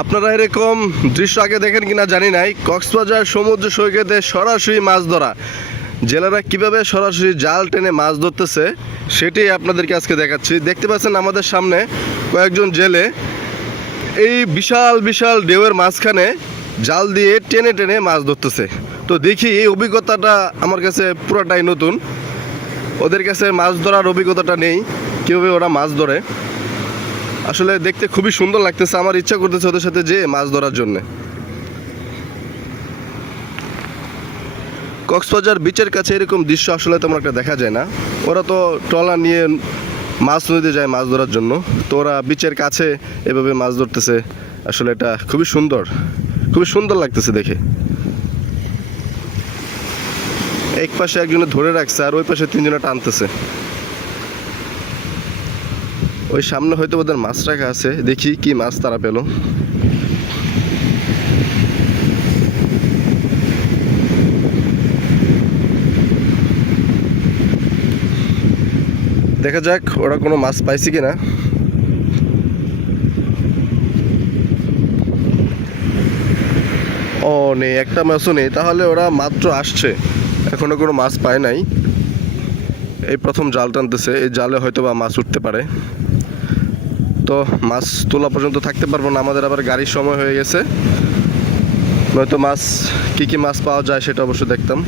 আপনারা এরকম দৃশ্য আগে দেখেন কিনা জানি নাই, কক্সবাজার সমুদ্র সৈকতে সরাসরি মাছ ধরা। জেলেরা কিভাবে সরাসরি জাল টেনে মাছ ধরতেছে সেটাই আপনাদেরকে আজকে দেখাচ্ছি। দেখতে পাচ্ছেন আমাদের সামনে কয়েকজন জেলে এই বিশাল বিশাল ঢেউয়ের মাঝখানে জাল দিয়ে টেনে টেনে মাছ ধরতেছে। তো দেখি এই অভিজ্ঞতাটা আমার কাছে পুরোটাই নতুন। ওদের কাছে মাছ ধরার অভিজ্ঞতাটা নেই, কীভাবে ওরা মাছ ধরে। আসলে দেখতে খুবই সুন্দর লাগতেছে, আমার ইচ্ছা করতেছে ওদের সাথে যেয়ে মাছ ধরার জন্য। কক্সবাজার বিচের কাছে এরকম দৃশ্য আসলে তেমন একটা দেখা যায় না। ওরা তো ট্রলার নিয়ে মাছ নদীতে যায় মাছ ধরার জন্য, তো ওরা বিচের কাছে এভাবে মাছ ধরতেছে। আসলে এটা খুবই সুন্দর, খুবই সুন্দর লাগতেছে দেখে। এক পাশে একজনে ধরে রাখছে আর ওই পাশে তিনজনে টানতেছে। ওই সামনে হয়তো ওদের মাছ রাখা আছে, দেখি কি মাছ তারা পেল। দেখা যাক ওরা কোনো মাছ পাইছে কিনা। ও নেই, একটা মাছও নেই। তাহলে ওরা মাত্র আসছে, এখনো কোনো মাছ পায় নাই। এই প্রথম জাল টানতেছে, এই জালে হয়তো বা মাছ উঠতে পারে। তো মাছ তোলা পর্যন্ত থাকতে পারবো না, আমাদের আবার গাড়ির সময় হয়ে গেছে। নয়তো মাছ কী কী মাছ পাওয়া যায় সেটা অবশ্য দেখতাম।